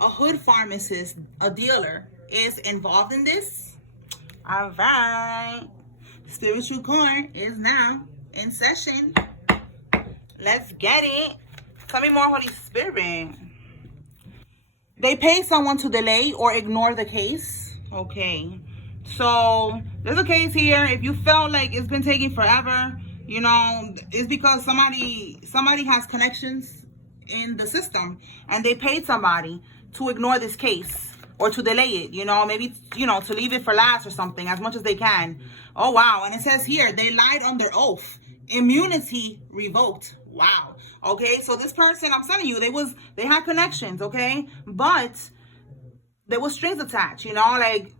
a hood pharmacist, a dealer, is involved in this. All right. Spiritual court is now in session. Let's get it. Tell me more, Holy Spirit. They pay someone to delay or ignore the case. Okay. So there's a case here. If you felt like it's been taking forever, you know, it's because somebody has connections in the system and they paid somebody to ignore this case or to delay it, you know, maybe, you know, to leave it for last or something as much as they can. Oh, wow. And it says here, they lied on their oath. Immunity revoked. Wow. Okay. So this person, I'm telling you, they had connections. Okay. But there was strings attached, you know, like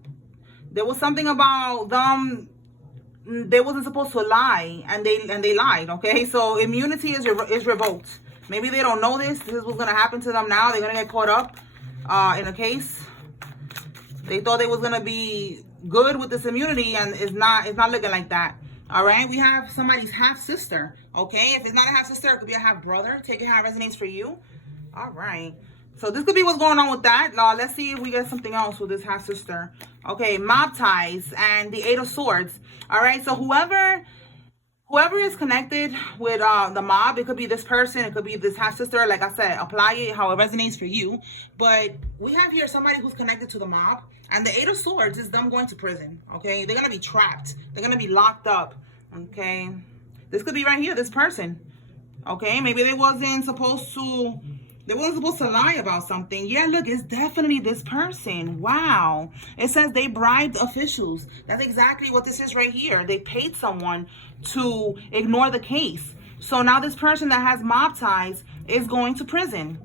there was something about them. They wasn't supposed to lie and they lied. Okay. So immunity is revoked. Maybe they don't know this. This is what's going to happen to them now. They're going to get caught up in a case. They thought they was going to be good with this immunity, and it's not looking like that. All right. We have somebody's half sister. Okay. If it's not a half sister, it could be a half brother. Take it how it resonates for you. All right. So this could be what's going on with that. Now, let's see if we get something else with this half sister. Okay. Mob ties and the 8 of Swords. All right. So whoever is connected with the mob, it could be this person, it could be this half sister. Like I said, apply it how it resonates for you. But we have here somebody who's connected to the mob, and the 8 of Swords is them going to prison. Okay, they're gonna be trapped. They're gonna be locked up. Okay, this could be right here. This person. Okay, maybe they wasn't supposed to. They weren't supposed to lie about something. Yeah, look, it's definitely this person. Wow. It says they bribed officials. That's exactly what this is right here. They paid someone to ignore the case. So now this person that has mob ties is going to prison.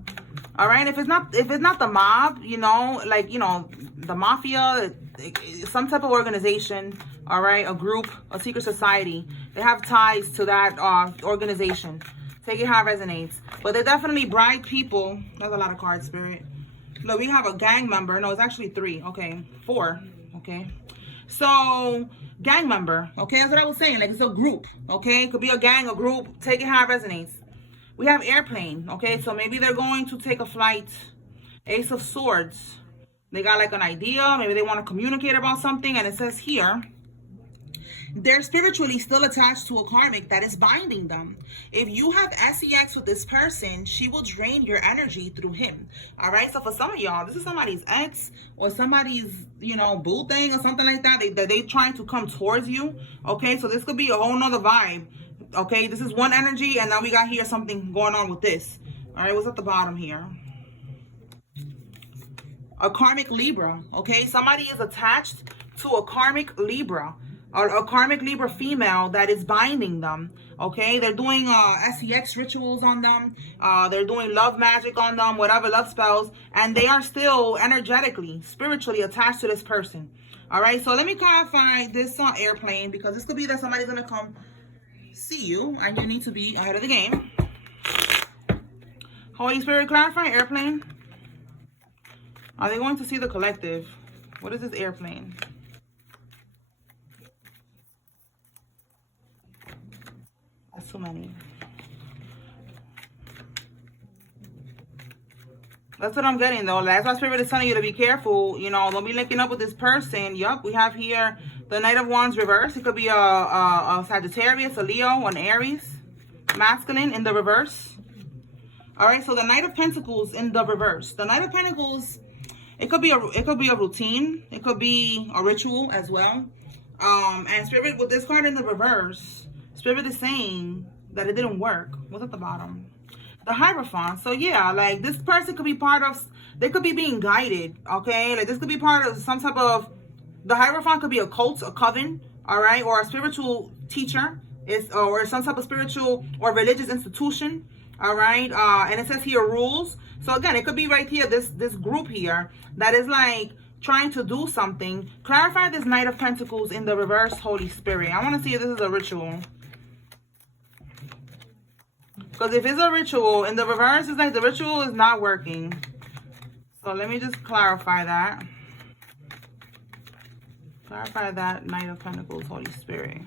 All right. If it's not the mob, you know, like, you know, the mafia, some type of organization. All right. A group, a secret society. They have ties to that organization. Take it how it resonates. But they definitely bribe people. That's a lot of cards, Spirit. No, we have a gang member. No, it's actually 3. Okay. 4. Okay. So, gang member. Okay, that's what I was saying. Like, it's a group. Okay. It could be a gang, a group. Take it how it resonates. We have airplane. Okay. So, maybe they're going to take a flight. Ace of Swords. They got like an idea. Maybe they want to communicate about something. And it says here, they're spiritually still attached to a karmic that is binding them. If you have sex with this person, she will drain your energy through him. All right. So for some of y'all, this is somebody's ex or somebody's, you know, boo thing or something like that. They trying to come towards you. Okay. So this could be a whole nother vibe. Okay. This is one energy. And now we got here something going on with this. All right. What's at the bottom here? A karmic Libra. Okay. Somebody is attached to a karmic Libra. A karmic Libra female that is binding them. Okay, they're doing sex rituals on them. They're doing love magic on them, whatever, love spells, and they are still energetically, spiritually attached to this person. All right, so let me clarify this airplane, because this could be that somebody's gonna come see you and you need to be ahead of the game. Holy Spirit, clarify airplane. Are they going to see the collective? What is this airplane? That's too many. That's what I'm getting, though. That's why Spirit is telling you to be careful. You know, don't be linking up with this person. Yup, we have here the Knight of Wands reverse. It could be a Sagittarius, a Leo, an Aries, masculine in the reverse. All right, so the Knight of Pentacles in the reverse. The Knight of Pentacles, it could be a routine. It could be a ritual as well. And Spirit, with this card in the reverse, Spirit is saying that it didn't work. What's at the bottom? The Hierophant. So yeah, like this person could be part of, they could be being guided, okay? Like this could be part of some type of, the Hierophant could be a cult, a coven, all right? Or a spiritual teacher, or some type of spiritual or religious institution, all right? And it says here rules. So again, it could be right here, this group here that is like trying to do something. Clarify this Knight of Pentacles in the reverse, Holy Spirit. I want to see if this is a ritual. Because if it's a ritual, in the reverse, it's like the ritual is not working. So let me just clarify that. Clarify that Knight of Pentacles, Holy Spirit.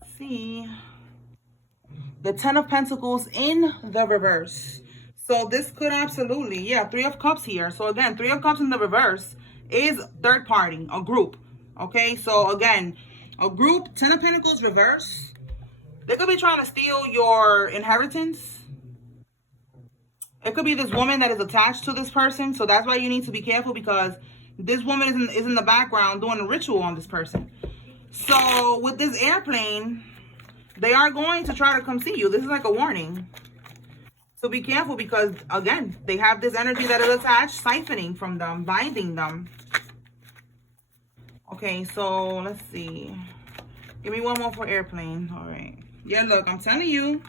Let's see. the 10 of Pentacles in the reverse. So this could absolutely, yeah, 3 of Cups here. So again, 3 of Cups in the reverse is third party, a group. Okay, so again, a group, 10 of Pentacles reverse. They could be trying to steal your inheritance. It could be this woman that is attached to this person. So that's why you need to be careful, because this woman is in the background doing a ritual on this person. So with this airplane, they are going to try to come see you. This is like a warning. So be careful, because again, they have this energy that is attached, siphoning from them, binding them. Okay, so let's see. Give me one more for airplane. All right. Yeah, look, I'm telling you,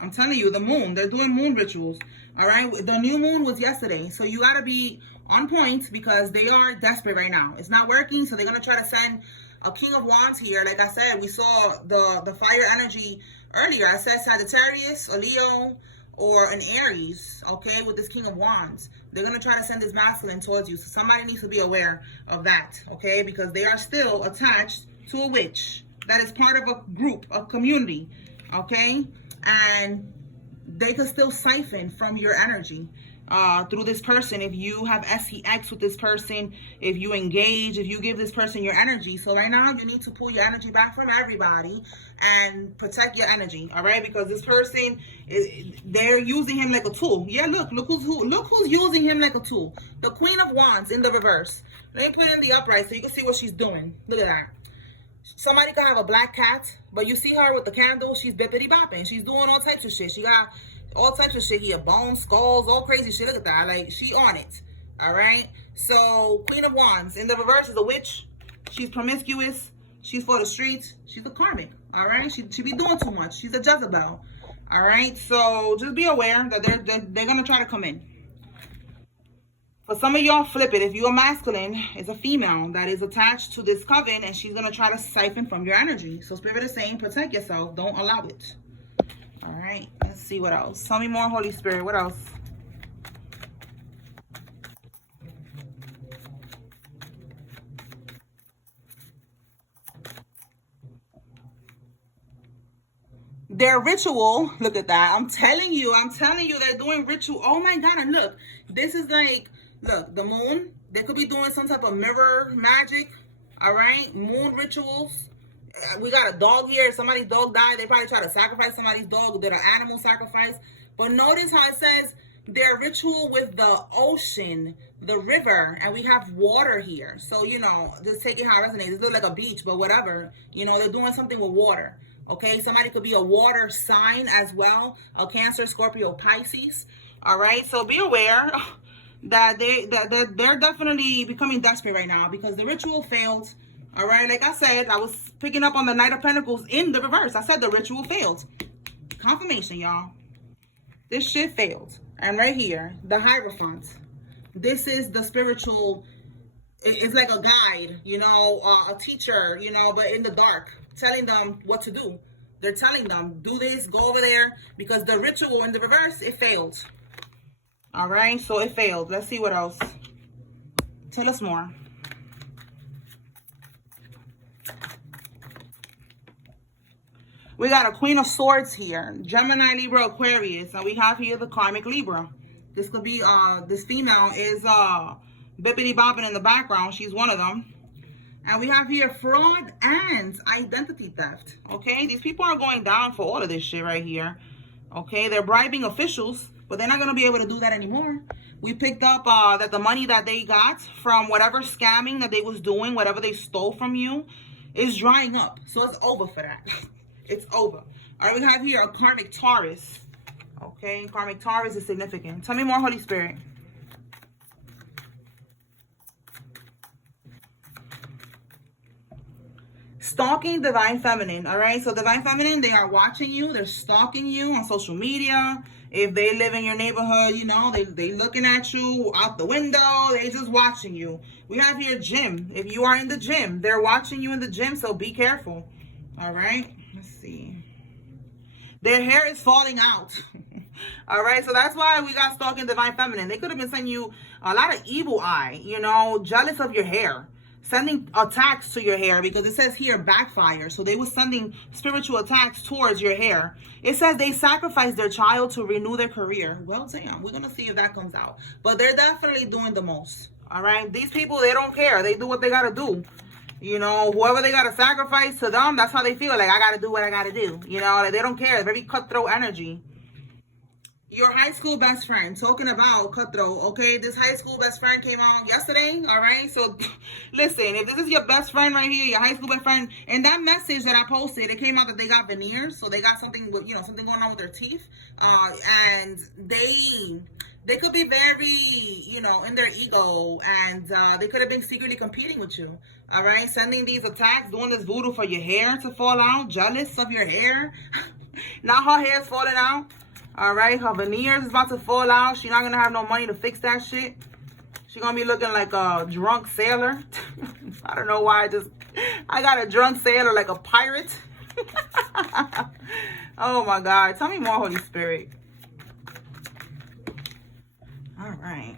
the moon, they're doing moon rituals. All right, the new moon was yesterday, so you got to be on point, because they are desperate right now. It's not working, so they're going to try to send a King of Wands here. Like I said, we saw the fire energy earlier. I said Sagittarius, a Leo, or an Aries, okay, with this King of Wands. They're going to try to send this masculine towards you, so somebody needs to be aware of that, okay, because they are still attached to a witch that is part of a group, a community, okay, and they can still siphon from your energy through this person. If you have SEX with this person, if you engage, if you give this person your energy. So right now you need to pull your energy back from everybody and protect your energy, all right? Because this person, they're using him like a tool. Yeah, look who's using him like a tool. The Queen of Wands in the reverse. Let me put it in the upright so you can see what she's doing. Look at that. Somebody could have a black cat, but you see her with the candle, she's bippity bopping. She's doing all types of shit. She got all types of shit here, bones, skulls, all crazy shit. Look at that, like, she on it, all right? So, Queen of Wands in the reverse is a witch. She's promiscuous. She's for the streets. She's a karmic, all right? She be doing too much. She's a Jezebel, all right? So, just be aware that they're going to try to come in. For some of y'all, flip it. If you're masculine, it's a female that is attached to this coven, and she's going to try to siphon from your energy. So Spirit is saying, protect yourself. Don't allow it. All right. Let's see what else. Tell me more, Holy Spirit. What else? Their ritual, look at that. I'm telling you, they're doing ritual. Oh my God. And look, this is like, look, the moon, they could be doing some type of mirror magic, all right? Moon rituals. We got a dog here. If somebody's dog died, they probably try to sacrifice somebody's dog, did an animal sacrifice. But notice how it says their ritual with the ocean, the river, and we have water here. So, you know, just take it how it resonates. It looks like a beach, but whatever. You know, they're doing something with water, okay? Somebody could be a water sign as well, a Cancer, Scorpio, Pisces, all right? So be aware that they're definitely becoming desperate right now, because the ritual failed. All right, like I said, I was picking up on the Knight of Pentacles in the reverse. I said the ritual failed. Confirmation, y'all. This shit failed. And right here, the Hierophant. This is the spiritual. It's like a guide, you know, a teacher, you know, but in the dark, telling them what to do. They're telling them, do this, go over there, because the ritual in the reverse, it failed. All right, so it failed. Let's see what else. Tell us more. We got a Queen of Swords here. Gemini, Libra, Aquarius. And we have here the Karmic Libra. This could be, this female is bippity bopping in the background. She's one of them. And we have here fraud and identity theft. Okay, these people are going down for all of this shit right here. Okay, they're bribing officials, but they're not going to be able to do that anymore. We picked up that the money that they got from whatever scamming that they was doing, whatever they stole from you, is drying up. So it's over for that. It's over. All right, we have here a Karmic Taurus. Okay, Karmic Taurus is significant. Tell me more, Holy Spirit. Stalking Divine Feminine. All right, so Divine Feminine, they are watching you. They're stalking you on social media. If they live in your neighborhood, you know, they looking at you out the window. They just watching you. We have here gym. If you are in the gym, they're watching you in the gym, so be careful. All right, let's see. Their hair is falling out. All right, so that's why we got Stalking Divine Feminine. They could have been sending you a lot of evil eye, you know, jealous of your hair. sending attacks to your hair, because it says here backfire. So they were sending spiritual attacks towards your hair. It says they sacrificed their child to renew their career. Well, damn, we're gonna see if that comes out. But they're definitely doing the most. All right, these people, they don't care. They do what they gotta do. You know, whoever they gotta sacrifice to them, that's how they feel. Like, I gotta do what I gotta do. You know, like, they don't care. Very cutthroat energy. Your high school best friend, talking about cutthroat, okay? This high school best friend came out yesterday, all right? So, listen, if this is your best friend right here, your high school best friend, and that message that I posted, it came out that they got veneers, so they got something with, you know, something going on with their teeth, and they could be very, you know, in their ego, and they could have been secretly competing with you, all right? Sending these attacks, doing this voodoo for your hair to fall out, jealous of your hair. Now her hair's falling out. All right, her veneers is about to fall out. She's not going to have no money to fix that shit. She's going to be looking like a drunk sailor. I don't know why I got a drunk sailor like a pirate. Oh, my God. Tell me more, Holy Spirit. All right.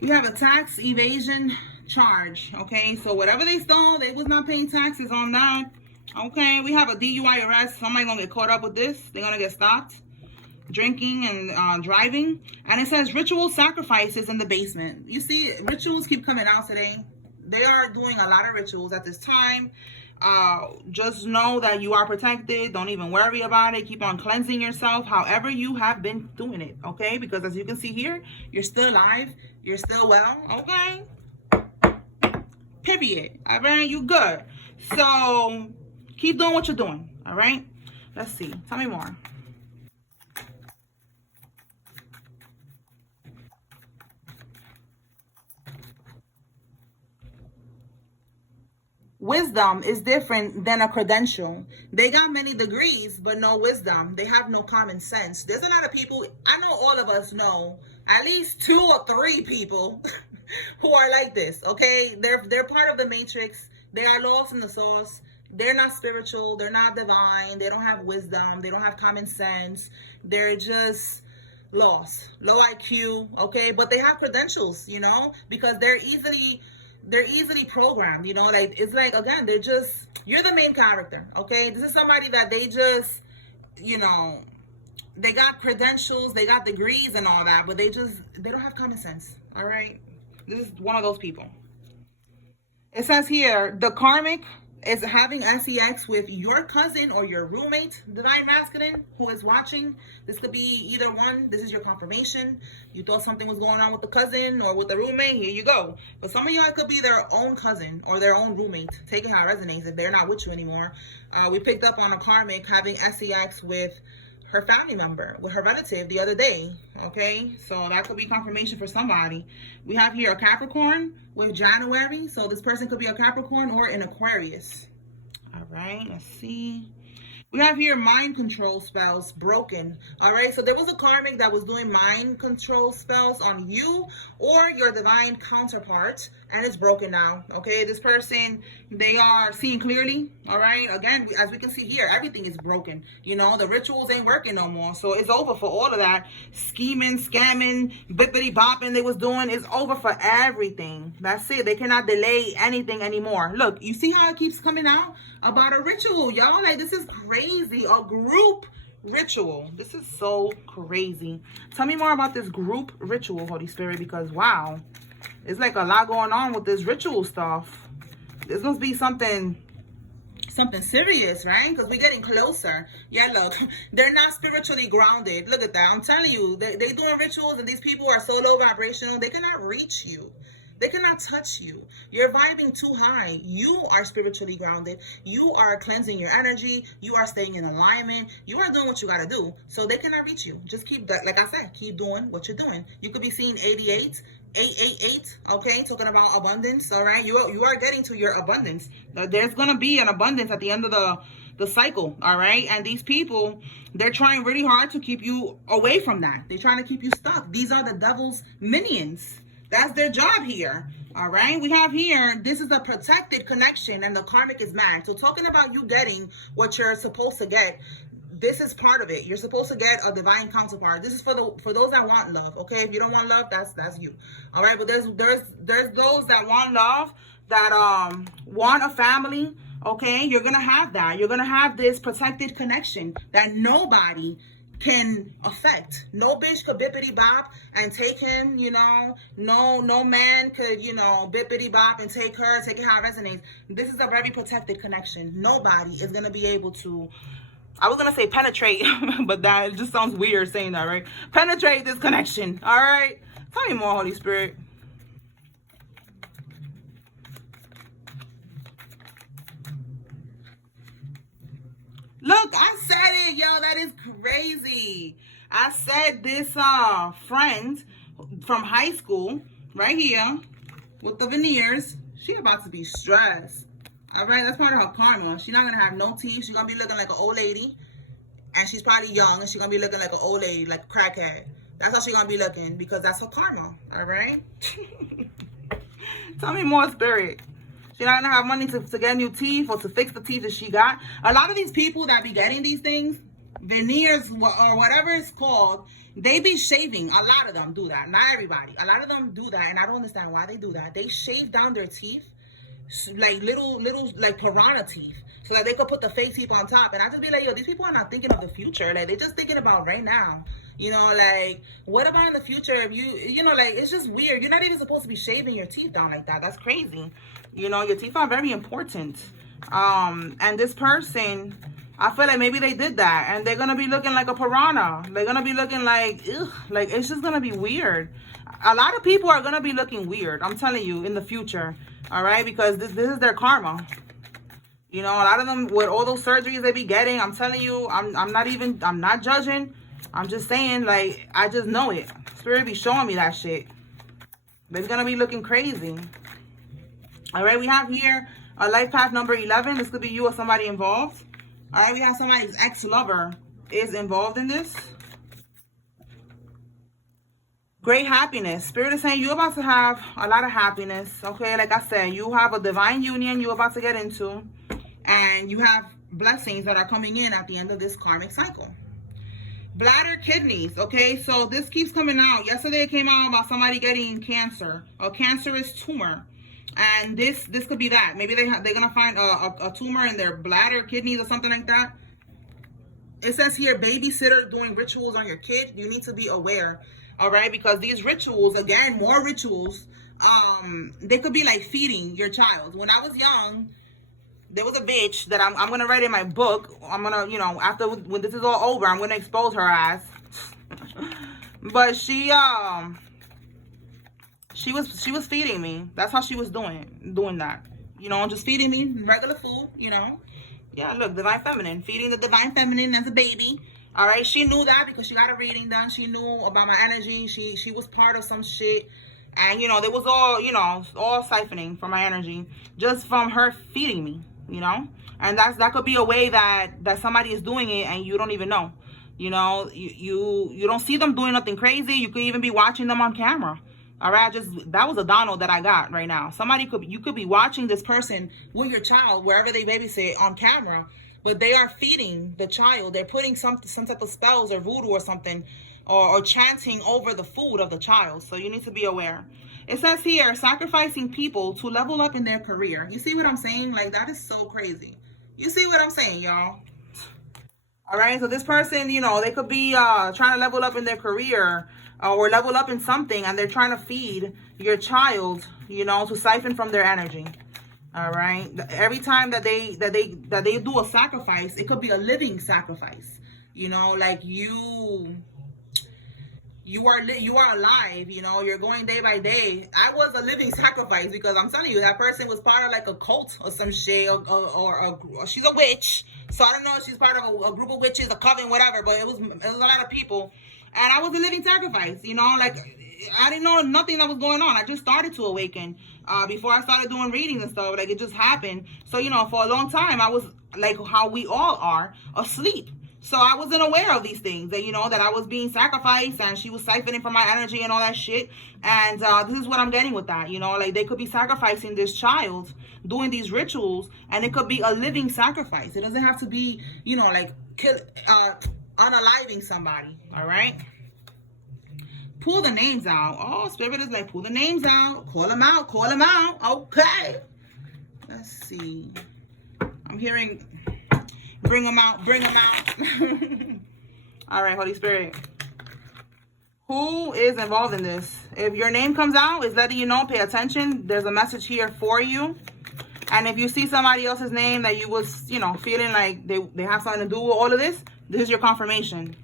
You have a tax evasion charge, okay? So whatever they stole, they was not paying taxes on that. Okay, we have a DUI arrest. Somebody gonna get caught up with this. They're gonna get stopped. Drinking and driving. And it says ritual sacrifices in the basement. You see, rituals keep coming out today. They are doing a lot of rituals at this time. Just know that you are protected. Don't even worry about it. Keep on cleansing yourself however you have been doing it, okay? Because as you can see here, you're still alive. You're still well, okay? Period. All right, you good. So keep doing what you're doing, all right? Let's see. Tell me more. Wisdom is different than a credential. They got many degrees, but no wisdom. They have no common sense. There's a lot of people, I know all of us know at least 2 or 3 people who are like this, okay? They're part of the matrix. They are lost in the sauce. They're not spiritual. They're not divine. They don't have wisdom. They don't have common sense. They're just lost. Low IQ, okay? But they have credentials, you know, because they're easily programmed, you know? Like, it's like, again, you're the main character, okay? This is somebody that they just, you know, they got credentials, they got degrees and all that, but they don't have common sense, all right? This is one of those people. It says here, the Karmic is having sex with your cousin or your roommate, divine masculine, who is watching. This could be either one. This is your confirmation. You thought something was going on with the cousin or with the roommate. Here you go. But some of y'all could be their own cousin or their own roommate. Take it how it resonates if they're not with you anymore. We picked up on a Karmic having sex with her family member, with her relative the other day, okay? So that could be confirmation for somebody. We have here a Capricorn with January. So this person could be a Capricorn or an Aquarius. All right, let's see. We have here mind control spells broken. All right, so there was a Karmic that was doing mind control spells on you or your divine counterpart, and it's broken now. Okay, this person, they are seeing clearly. All right, again, as we can see here, everything is broken. You know, the rituals ain't working no more, so it's over for all of that scheming, scamming, bippity bopping they was doing. It's over for everything. That's it. They cannot delay anything anymore. Look, you see how it keeps coming out about a ritual, y'all? Like, this is crazy. A group ritual. This is so crazy. Tell me more about this group ritual, Holy Spirit, because wow, it's like a lot going on with this ritual stuff. This must be something serious, right? Because we're getting closer. Yeah, look, they're not spiritually grounded. Look at that. I'm telling you, they doing rituals, and these people are so low vibrational, they cannot reach you. They cannot touch you. You're vibing too high. You are spiritually grounded. You are cleansing your energy. You are staying in alignment. You are doing what you got to do. So they cannot reach you. Just keep, like I said, keep doing what you're doing. You could be seeing 88, 888, okay? Talking about abundance, all right? You are getting to your abundance. There's going to be an abundance at the end of the cycle, all right? And these people, they're trying really hard to keep you away from that. They're trying to keep you stuck. These are the devil's minions. That's their job here, all right? We have here, this is a protected connection, and the Karmic is mad. So talking about you getting what you're supposed to get, this is part of it. You're supposed to get a divine counterpart. This is for those that want love. Okay, if you don't want love, that's you. All right, but there's those that want love, that want a family. Okay, you're gonna have that. You're gonna have this protected connection that nobody can affect. No bitch could bippity bop and take him, you know. No man could, you know, bippity bop and take her, take it how it resonates. This is a very protected connection. Nobody is gonna be able to, I was gonna say penetrate, but that just sounds weird saying that, right? Penetrate this connection. All right, tell me more, Holy Spirit. Look, I said it, yo. That is crazy. I said this friend from high school, right here, with the veneers, she about to be stressed. All right, that's part of her karma. She's not gonna have no teeth. She's gonna be looking like an old lady, and she's probably young, and she's gonna be looking like an old lady, like a crackhead. That's how she's gonna be looking, because that's her karma. All right. Tell me more, Spirit. She's not gonna have money to get new teeth or to fix the teeth that she got. A lot of these people that be getting these things, veneers or whatever it's called, they be shaving. A lot of them do that. Not everybody. A lot of them do that, and I don't understand why they do that. They shave down their teeth like little like piranha teeth, so that they could put the fake teeth on top. And I just be like, yo, these people are not thinking of the future. Like, they're just thinking about right now. You know, like, what about in the future if you know, like, it's just weird. You're not even supposed to be shaving your teeth down like that. That's crazy. You know, your teeth are very important. And this person, I feel like maybe they did that, and they're gonna be looking like a piranha. They're gonna be looking like, ugh, like, it's just gonna be weird. A lot of people are gonna be looking weird, I'm telling you, in the future. All right, because this is their karma. You know, a lot of them with all those surgeries they be getting, I'm telling you, I'm not judging. I'm just saying, like, I just know it. Spirit be showing me that shit. They're gonna be looking crazy. All right, we have here a life path number 11. This could be you or somebody involved. All right, we have somebody's ex-lover is involved in this. Great happiness. Spirit is saying you're about to have a lot of happiness. Okay, like I said, you have a divine union you're about to get into, and you have blessings that are coming in at the end of this karmic cycle. Bladder, kidneys. Okay, so this keeps coming out. Yesterday it came out about somebody getting cancer, a cancerous tumor. And this could be that. Maybe they're gonna find a tumor in their bladder, kidneys, or something like that. It says here, babysitter doing rituals on your kid. You need to be aware, all right? Because these rituals, again, more rituals, they could be like feeding your child. When I was young, there was a bitch that I'm gonna write in my book. I'm gonna, you know, after when this is all over, I'm gonna expose her ass. But she was feeding me. That's how she was doing that. You know, just feeding me regular food, you know. Yeah, look, divine feminine, feeding the divine feminine as a baby. All right, she knew that because she got a reading done. She knew about my energy. She was part of some shit. And, you know, there was all, you know, all siphoning from my energy just from her feeding me, you know. And that could be a way that somebody is doing it and you don't even know. You know, you don't see them doing nothing crazy. You could even be watching them on camera. All right, that was a download that I got right now. You could be watching this person with your child wherever they babysit on camera, but they are feeding the child. They're putting some type of spells or voodoo or something, or chanting over the food of the child. So you need to be aware. It says here, sacrificing people to level up in their career. You see what I'm saying? Like, that is so crazy. You see what I'm saying, y'all? All right, so this person, you know, they could be trying to level up in their career, or level up in something, and they're trying to feed your child, you know, to siphon from their energy. All right. Every time that they do a sacrifice, it could be a living sacrifice. You know, like you are alive. You know, you're going day by day. I was a living sacrifice, because I'm telling you, that person was part of like a cult or some shit, or she's a witch. So I don't know if she's part of a group of witches, a coven, whatever. But it was a lot of people. And I was a living sacrifice, you know, like, I didn't know nothing that was going on. I just started to awaken before I started doing readings and stuff. Like, it just happened. So, you know, for a long time, I was, like how we all are, asleep. So I wasn't aware of these things, that, you know, that I was being sacrificed and she was siphoning from my energy and all that shit. And this is what I'm getting with that, you know, like, they could be sacrificing this child, doing these rituals, and it could be a living sacrifice. It doesn't have to be, you know, like unaliving somebody. All right. Pull the names out. Oh, Spirit is like, pull the names out. Call them out. Call them out. Okay. Let's see. I'm hearing, bring them out. Bring them out. All right, Holy Spirit. Who is involved in this? If your name comes out, it's letting you know, pay attention. There's a message here for you. And if you see somebody else's name that you was, you know, feeling like they have something to do with all of this, this is your confirmation.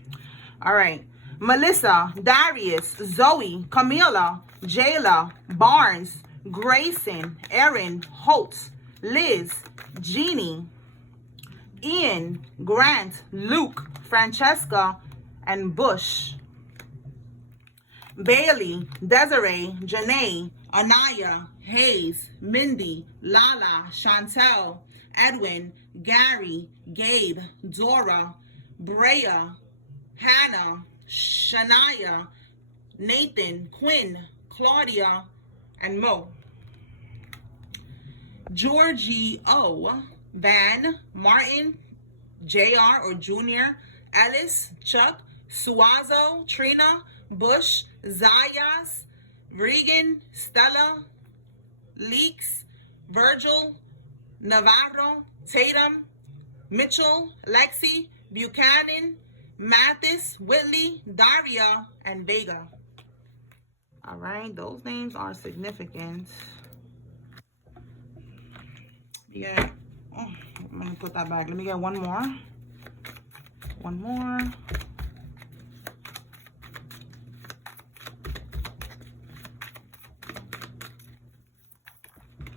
All right. Melissa, Darius, Zoe, Camila, Jayla, Barnes, Grayson, Erin, Holtz, Liz, Jeannie, Ian, Grant, Luke, Francesca, and Bush. Bailey, Desiree, Janae, Anaya, Hayes, Mindy, Lala, Chantel, Edwin, Gary, Gabe, Dora, Brea, Hannah, Shania, Nathan, Quinn, Claudia, and Mo. Georgie O, Van, Martin, JR or Junior, Ellis, Chuck, Suazo, Trina, Bush, Zayas, Regan, Stella, Leaks, Virgil, Navarro, Tatum, Mitchell, Lexi, Buchanan, Mathis, Whitley, Daria, and Vega. All right, those names are significant. Yeah. Oh, I'm gonna put that back. Let me get one more. One more.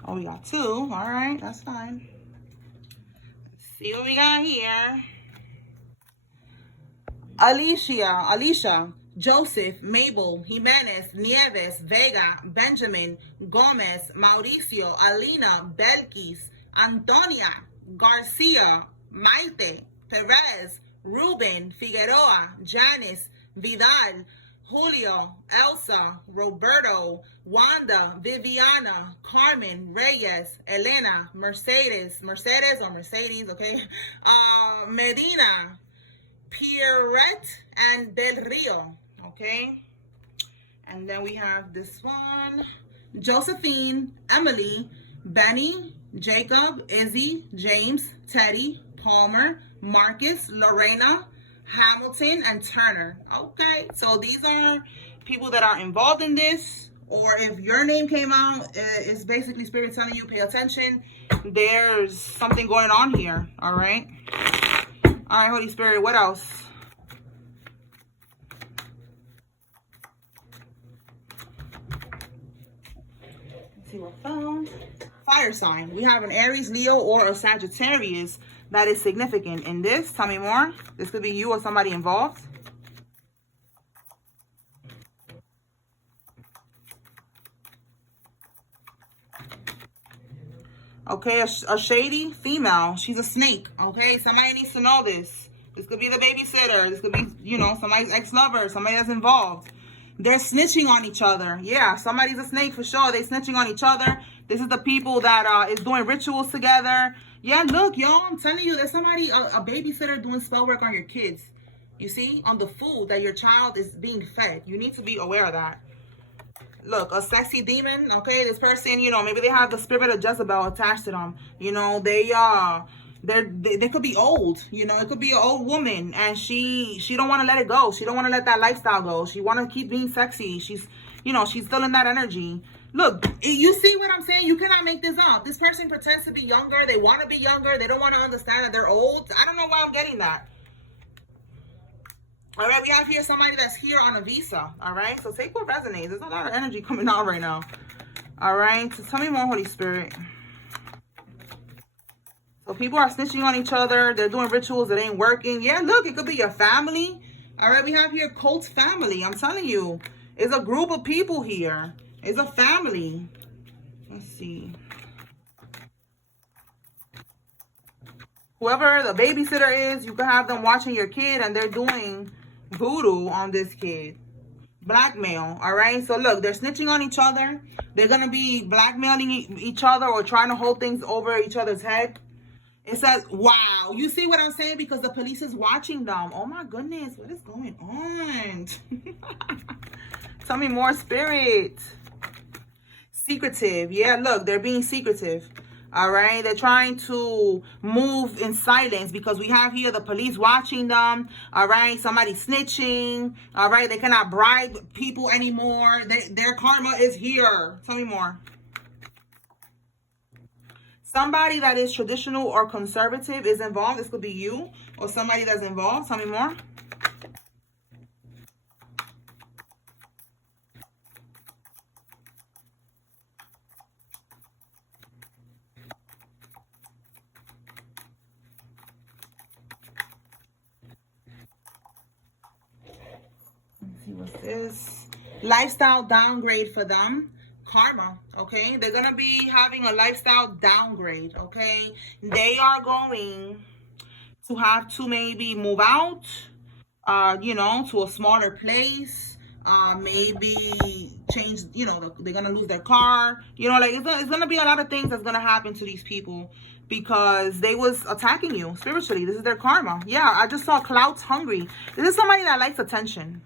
Oh, we got two. All right, that's fine. Let's see what we got here. Alicia, Joseph, Mabel, Jimenez, Nieves, Vega, Benjamin, Gomez, Mauricio, Alina, Belkis, Antonia, Garcia, Maite, Perez, Ruben, Figueroa, Janice, Vidal, Julio, Elsa, Roberto, Wanda, Viviana, Carmen, Reyes, Elena, Mercedes, okay? Medina, Pierrette, and Del Rio, okay? And then we have this one, Josephine, Emily, Benny, Jacob, Izzy, James, Teddy, Palmer, Marcus, Lorena, Hamilton, and Turner. Okay, so these are people that are involved in this, or if your name came out, it's basically Spirit telling you, pay attention. There's something going on here, all right? All right, Holy Spirit, what else? Let's see what found. Fire sign. We have an Aries, Leo, or a Sagittarius that is significant in this. Tell me more. This could be you or somebody involved. Okay, a shady female. She's a snake. Okay, somebody needs to know this. This could be the babysitter. This could be, you know, somebody's ex-lover, somebody that's involved. They're snitching on each other. Yeah, somebody's a snake for sure. They're snitching on each other. This is the people that is doing rituals together. Yeah, look, y'all, I'm telling you, there's somebody, a babysitter doing spell work on your kids. You see, on the food that your child is being fed. You need to be aware of that. Look, a sexy demon, okay? This person, you know, maybe they have the spirit of Jezebel attached to them. You know, they could be old. You know, it could be an old woman, and she don't want to let it go. She don't want to let that lifestyle go. She want to keep being sexy. She's, you know, she's still in that energy. Look, you see what I'm saying? You cannot make this up. This person pretends to be younger. They want to be younger. They don't want to understand that they're old. I don't know why I'm getting that. All right, we have here somebody that's here on a visa. All right, so take what resonates. There's a lot of energy coming out right now. All right, so tell me more, Holy Spirit. So people are snitching on each other. They're doing rituals that ain't working. Yeah, look, it could be your family. All right, we have here cult family. I'm telling you, it's a group of people here. It's a family. Let's see. Whoever the babysitter is, you can have them watching your kid and they're doing voodoo on this kid. Blackmail, all right? So look, they're snitching on each other. They're going to be blackmailing each other or trying to hold things over each other's head. It says, wow. You see what I'm saying? Because the police is watching them. Oh my goodness. What is going on? Tell me more, Spirit. Secretive. Yeah, look, they're being secretive. All right, they're trying to move in silence because we have here the police watching them. All right, somebody snitching. All right, they cannot bribe people anymore. Their karma is here. Tell me more. Somebody that is traditional or conservative is involved. This could be you or somebody that's involved. Tell me more. Let's see what's this. Lifestyle downgrade for them. Karma, okay? They're going to be having a lifestyle downgrade, okay? They are going to have to maybe move out, you know, to a smaller place. Maybe change, you know, they're going to lose their car. You know, like it's going to be a lot of things that's going to happen to these people because they was attacking you spiritually. This is their karma. Yeah, I just saw clouds hungry. This is somebody that likes attention.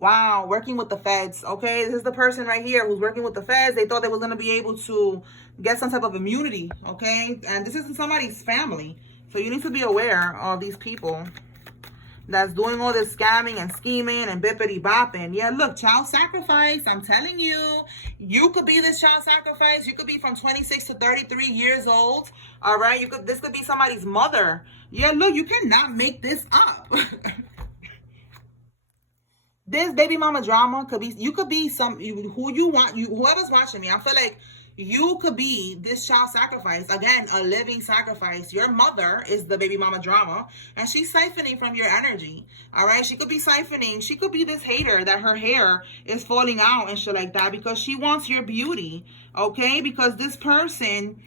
Wow, working with the feds. Okay, this is the person right here who's working with the feds. They thought they were going to be able to get some type of immunity. Okay, and this isn't somebody's family. So you need to be aware of these people that's doing all this scamming and scheming and bippity bopping. Yeah, look, child sacrifice. I'm telling you, you could be this child sacrifice. You could be from 26 to 33 years old. All right, this could be somebody's mother. Yeah, look, you cannot make this up. This baby mama drama could be, you could be whoever's watching me, I feel like you could be this child sacrifice. Again, a living sacrifice. Your mother is the baby mama drama, and she's siphoning from your energy. All right, she could be siphoning. She could be this hater that her hair is falling out and shit like that because she wants your beauty. Okay, because this person,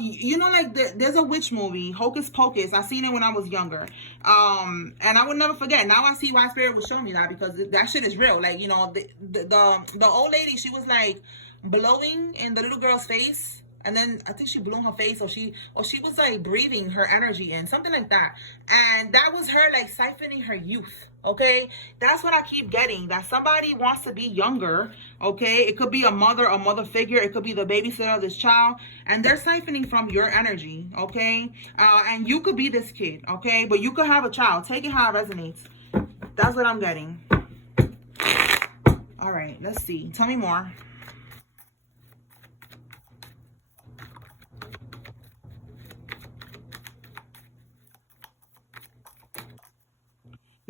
you know, like there's a witch movie, Hocus Pocus. I seen it when I was younger, and I would never forget. Now I see why Spirit was showing me that, because that shit is real. Like, you know, the old lady, she was like blowing in the little girl's face, and then I think she blew in her face, or she was like breathing her energy in, something like that, and that was her like siphoning her youth. Okay, that's what I keep getting, that somebody wants to be younger. Okay, it could be a mother figure, it could be the babysitter of this child, and they're siphoning from your energy. Okay, and you could be this kid. Okay, but you could have a child. Take it how it resonates. That's what I'm getting. All right, let's see, tell me more.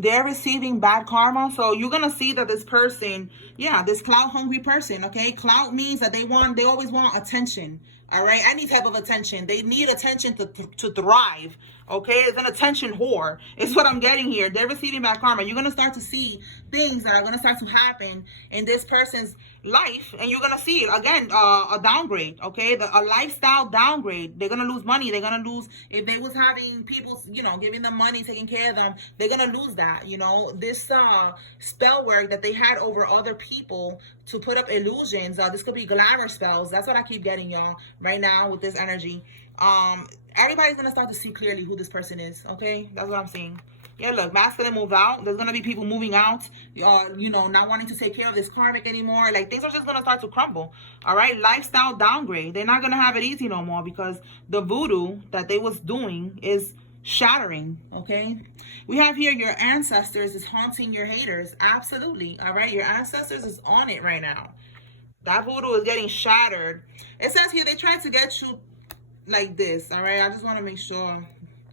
They're receiving bad karma. So you're going to see that this person, yeah, this clout hungry person, okay? Clout means that they always want attention, all right? Any type of attention. They need attention to thrive, okay? It's an attention whore. It's what I'm getting here. They're receiving bad karma. You're going to start to see things that are going to start to happen in this person's life, and you're going to see it again, a downgrade, okay? A lifestyle downgrade. They're going to lose money. They're going to lose, if they was having people, you know, giving them money, taking care of them, they're going to lose that, you know. This spell work that they had over other people to put up illusions, this could be glamour spells. That's what I keep getting, y'all, right now with this energy. Everybody's going to start to see clearly who this person is, okay? That's what I'm seeing. Yeah, look, masculine move out. There's going to be people moving out, you know, not wanting to take care of this karmic anymore. Like, things are just going to start to crumble, all right? Lifestyle downgrade. They're not going to have it easy no more because the voodoo that they was doing is shattering, okay? We have here your ancestors is haunting your haters. Absolutely, all right? Your ancestors is on it right now. That voodoo is getting shattered. It says here they tried to get you like this, all right? I just want to make sure.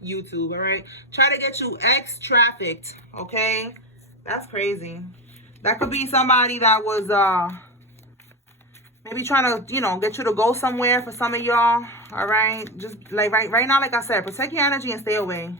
YouTube, all right? Try to get you trafficked, okay? That's crazy. That could be somebody that was maybe trying to, you know, get you to go somewhere for some of y'all, all right? Just like right now, like I said, protect your energy and stay away.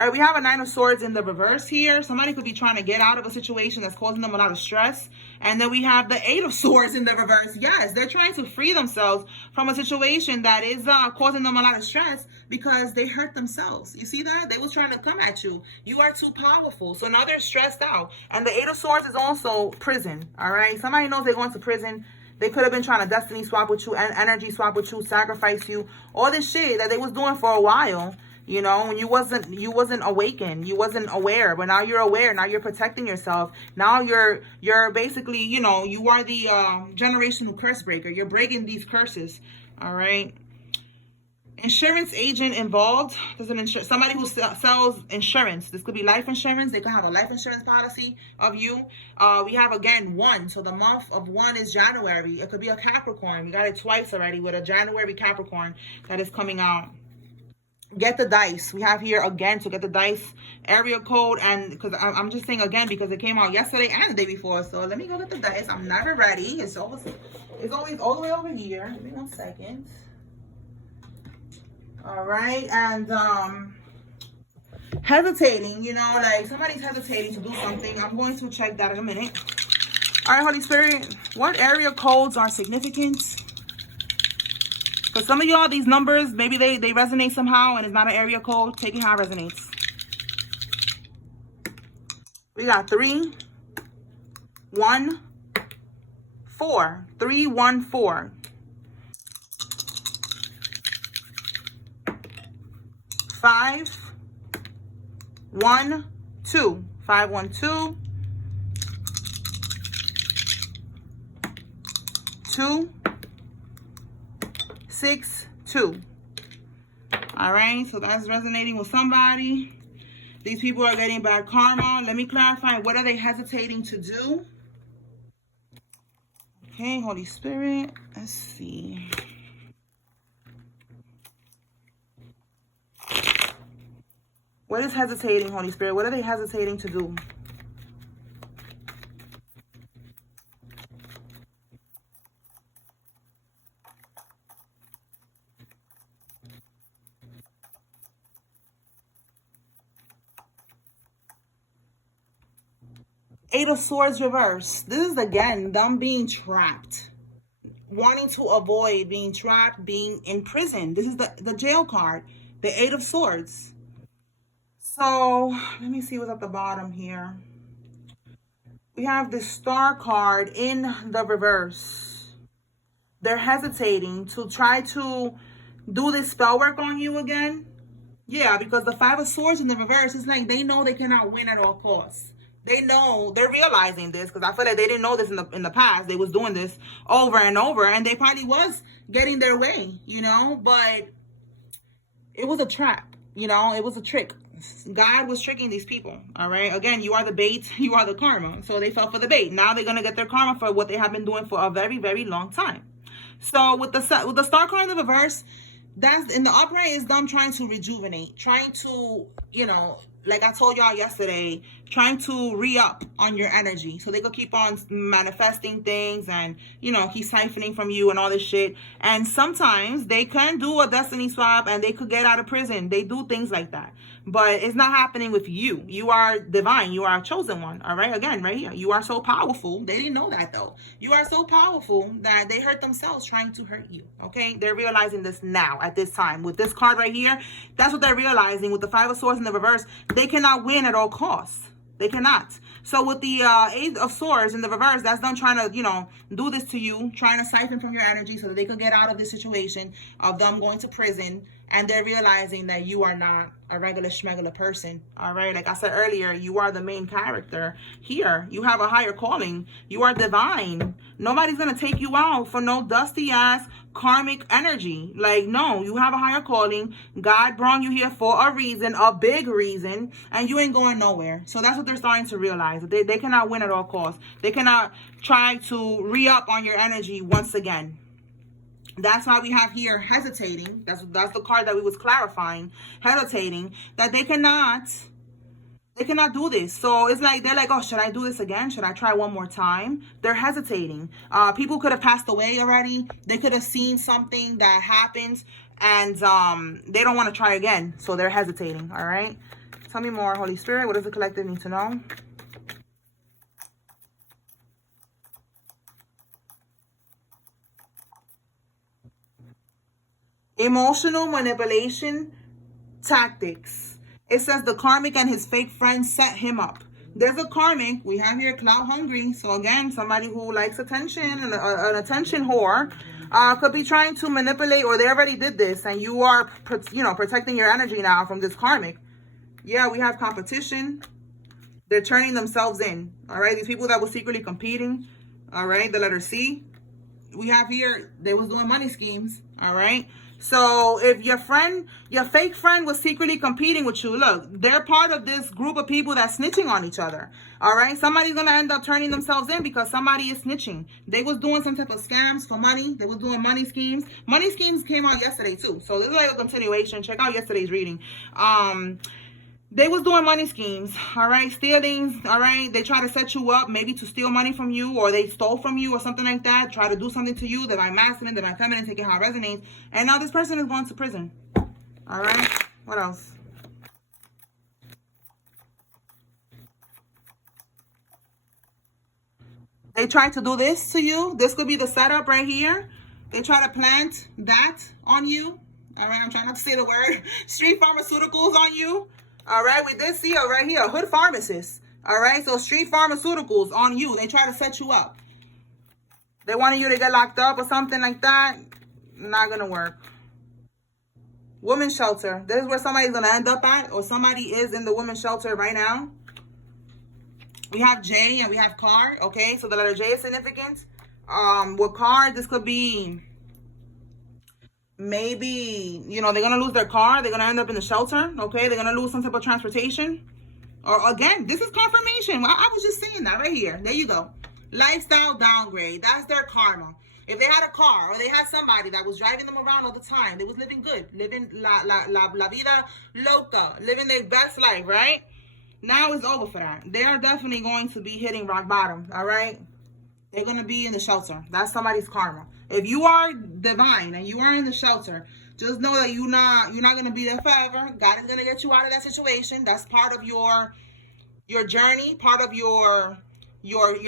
All right, we have a 9 of Swords in the reverse here. Somebody could be trying to get out of a situation that's causing them a lot of stress. And then we have the 8 of Swords in the reverse. Yes, they're trying to free themselves from a situation that is causing them a lot of stress because they hurt themselves. You see that? They was trying to come at you. You are too powerful. So now they're stressed out. And the 8 of Swords is also prison, all right? Somebody knows they're going to prison. They could have been trying to destiny swap with you, and energy swap with you, sacrifice you, all this shit that they was doing for a while. You know, when you wasn't awakened, you wasn't aware, but now you're aware. Now you're protecting yourself. Now you're basically, you know, you are the generational curse breaker. You're breaking these curses. All right. Insurance agent involved. There's somebody who sells insurance. This could be life insurance. They could have a life insurance policy of you. We have, again, 1. So the month of 1 is January. It could be a Capricorn. We got it twice already with a January Capricorn that is coming out. Get the dice. We have here again, so get the dice area code. And because I'm just saying again because it came out yesterday and the day before. So let me go get the dice. I'm never ready. It's always all the way over here. Give me 1 second. All right. And hesitating, you know, like somebody's hesitating to do something. I'm going to check that in a minute. All right, Holy Spirit, what area codes are significant? For some of y'all, these numbers, maybe they resonate somehow and it's not an area code. Take it how it resonates. We got 3, 1, 4. 3, 1, 4. 5, 1, 2. 5, 1, 2. 2. 6, 2. All right, so that's resonating with somebody. These people are getting bad karma. Let me clarify. What are they hesitating to do? Okay, Holy Spirit. Let's see. What is hesitating, Holy Spirit? What are they hesitating to do? Eight of Swords reverse. This is, again, them being trapped. Wanting to avoid being trapped, being in prison. This is the jail card. The Eight of Swords. So, let me see what's at the bottom here. We have the Star card in the reverse. They're hesitating to try to do this spell work on you again. Yeah, because the Five of Swords in the reverse is like they know they cannot win at all costs. They know, they're realizing this because I feel like they didn't know this in the past. They was doing this over and over and they probably was getting their way, you know, but it was a trap, you know, it was a trick. God was tricking these people, all right? Again, you are the bait, you are the karma. So they fell for the bait. Now they're going to get their karma for what they have been doing for a very, very long time. So with the Star card in the reverse, that's in the upright is them trying to rejuvenate, trying to, you know, like I told y'all yesterday, trying to re-up on your energy so they could keep on manifesting things and, you know, keep siphoning from you and all this shit. And sometimes they can do a destiny swap and they could get out of prison. They do things like that. But it's not happening with you. You are divine. You are a chosen one. All right. Again, right here. You are so powerful. They didn't know that, though. You are so powerful that they hurt themselves trying to hurt you. Okay. They're realizing this now at this time. With this card right here, that's what they're realizing. With the Five of Swords in the reverse, they cannot win at all costs. They cannot. So with the Eight of Swords in the reverse, that's them trying to, you know, do this to you, trying to siphon from your energy so that they can get out of this situation of them going to prison. And they're realizing that you are not a regular schmegular person. All right. Like I said earlier, you are the main character here. You have a higher calling. You are divine. Nobody's going to take you out for no dusty ass karmic energy. Like, no, you have a higher calling. God brought you here for a reason, a big reason, and you ain't going nowhere. So that's what they're starting to realize. They cannot win at all costs. They cannot try to re-up on your energy once again. That's why we have here hesitating. That's the card that we was clarifying. Hesitating that they cannot do this. So it's like they're like, oh, should I do this again? Should I try one more time? They're hesitating. People could have passed away already. They could have seen something that happened and they don't want to try again. So they're hesitating. All right. Tell me more, Holy Spirit. What does the collective need to know? Emotional manipulation tactics. It says the karmic and his fake friends set him up. There's a karmic. We have here clout hungry. So again, somebody who likes attention and an attention whore could be trying to manipulate, or they already did this, and you are, you know, protecting your energy now from this karmic. Yeah, we have competition. They're turning themselves in. All right, these people that were secretly competing. All right, the letter C. We have here, they was doing money schemes. All right. So if your friend, your fake friend was secretly competing with you, look, they're part of this group of people that's snitching on each other. All right. Somebody's going to end up turning themselves in because somebody is snitching. They was doing some type of scams for money. They was doing money schemes. Money schemes came out yesterday too. So this is like a continuation. Check out yesterday's reading. They was doing money schemes, all right, stealings, all right. They try to set you up maybe to steal money from you, or they stole from you or something like that, try to do something to you, divine masculine, divine feminine, taking how it resonates. And now this person is going to prison, all right. What else? They tried to do this to you. This could be the setup right here. They try to plant that on you, all right. I'm trying not to say the word. Street pharmaceuticals on you. All right, we did see it right here, hood pharmacist. All right, so street pharmaceuticals on you. They try to set you up. They wanted you to get locked up or something like that. Not going to work. Women's shelter. This is where somebody's going to end up at, or somebody is in the women's shelter right now. We have J and we have car. Okay, so the letter J is significant. With car, this could be... maybe, you know, they're going to lose their car. They're going to end up in the shelter. Okay. They're going to lose some type of transportation. Or again, this is confirmation. Well, I was just saying that right here. There you go. Lifestyle downgrade. That's their karma. If they had a car or they had somebody that was driving them around all the time, they was living good, living la vida loca, living their best life, right? Now it's over for that. They are definitely going to be hitting rock bottom. All right. They're going to be in the shelter. That's somebody's karma. If you are divine and you are in the shelter, just know that you're not going to be there forever. God is going to get you out of that situation. That's part of your journey, part of your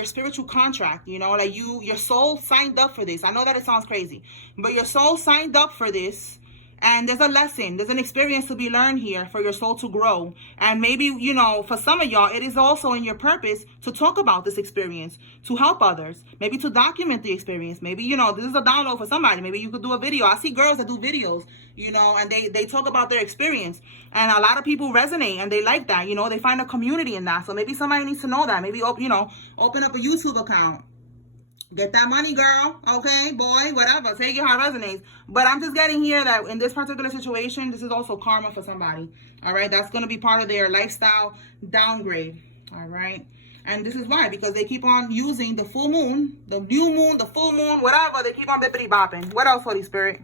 spiritual contract, you know, like your soul signed up for this. I know that it sounds crazy, but your soul signed up for this. And there's a lesson, there's an experience to be learned here for your soul to grow. And maybe, you know, for some of y'all, it is also in your purpose to talk about this experience, to help others, maybe to document the experience. Maybe, you know, this is a download for somebody. Maybe you could do a video. I see girls that do videos, you know, and they talk about their experience. And a lot of people resonate and they like that, you know, they find a community in that. So maybe somebody needs to know that. Maybe, you know, open up a YouTube account. Get that money, girl. Okay, boy, whatever. Take it how it resonates. But I'm just getting here that in this particular situation, this is also karma for somebody. All right, that's going to be part of their lifestyle downgrade. All right. And this is why, because they keep on using the full moon, the new moon, the full moon, whatever. They keep on bippity bopping. What else, Holy Spirit?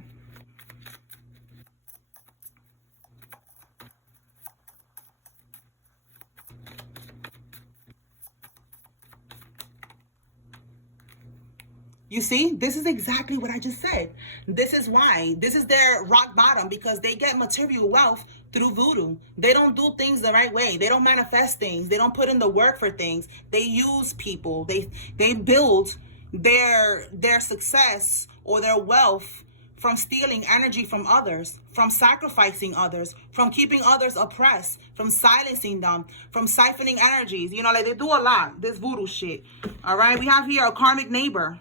You see, this is exactly what I just said. This is why. This is their rock bottom, because they get material wealth through voodoo. They don't do things the right way. They don't manifest things. They don't put in the work for things. They use people. They build their success or their wealth from stealing energy from others, from sacrificing others, from keeping others oppressed, from silencing them, from siphoning energies. You know, like they do a lot, this voodoo shit. All right, we have here a karmic neighbor.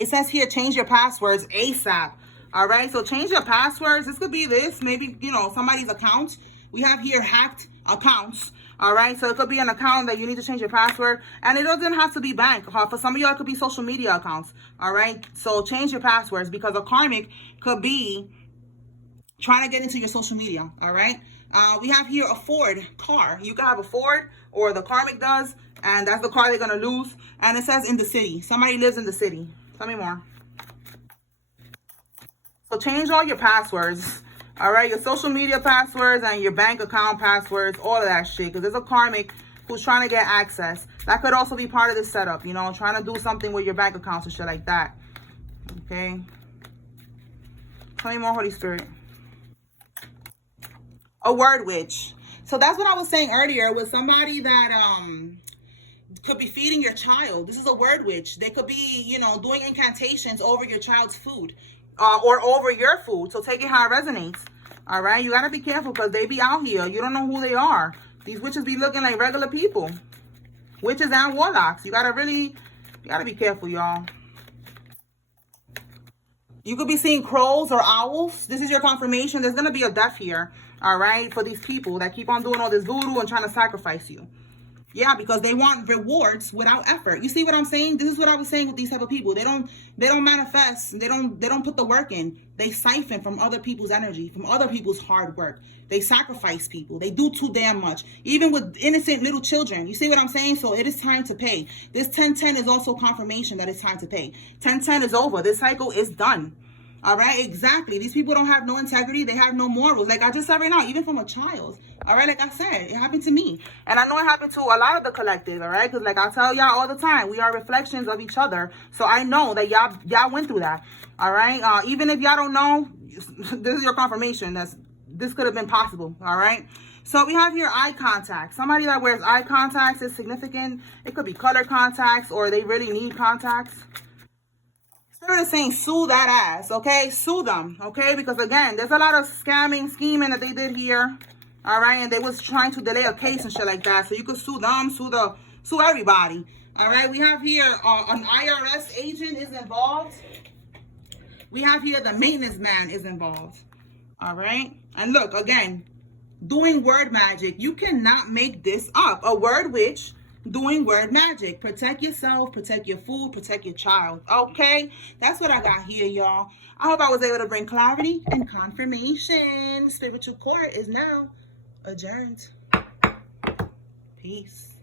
It says here, change your passwords ASAP. All right, so change your passwords. This could be this, maybe, you know, somebody's account. We have here hacked accounts. All right, so it could be an account that you need to change your password. And it doesn't have to be bank. For some of y'all, it could be social media accounts. All right, so change your passwords, because a karmic could be trying to get into your social media. All right, we have here a Ford car. You can have a Ford, or the karmic does, and that's the car they're going to lose. And it says in the city. Somebody lives in the city. Tell me more. So change all your passwords. All right, your social media passwords and your bank account passwords, all of that shit. Because there's a karmic who's trying to get access. That could also be part of this setup, you know, trying to do something with your bank accounts and shit like that. Okay. Tell me more, Holy Spirit. A word witch. So that's what I was saying earlier, with somebody that could be feeding your child. This is a word witch. They could be, you know, doing incantations over your child's food, or over your food. So take it how it resonates. All right, you got to be careful, because they be out here. You don't know who they are. These witches be looking like regular people. Witches and warlocks. You gotta be careful, y'all. You could be seeing crows or owls. This is your confirmation. There's gonna be a death here, all right, for these people that keep on doing all this voodoo and trying to sacrifice you. Yeah, because they want rewards without effort. You see what I'm saying? This is what I was saying with these type of people. They don't manifest. They don't put the work in. They siphon from other people's energy, from other people's hard work. They sacrifice people. They do too damn much. Even with innocent little children. You see what I'm saying? So it is time to pay. This 1010 is also confirmation that it's time to pay. 1010 is over. This cycle is done. All right, exactly. These people don't have no integrity. They have no morals. Like I just said right now, even from a child. All right, like I said, it happened to me. And I know it happened to a lot of the collective, all right? Because like I tell y'all all the time, we are reflections of each other. So I know that y'all went through that, all right? Even if y'all don't know, this is your confirmation. This could have been possible, all right? So we have here eye contact. Somebody that wears eye contacts is significant. It could be color contacts or they really need contacts. Spirit is saying sue that ass, okay? Sue them, okay? Because again, there's a lot of scamming, scheming that they did here, all right? And they was trying to delay a case and shit like that. So you could sue them, sue everybody, all right? We have here an IRS agent is involved. We have here the maintenance man is involved, all right? And look, again, doing word magic. You cannot make this up. A word witch doing word magic. Protect yourself, protect your food, protect your child. Okay, that's what I got here, y'all. I hope I was able to bring clarity and confirmation. Spiritual court is now adjourned. Peace.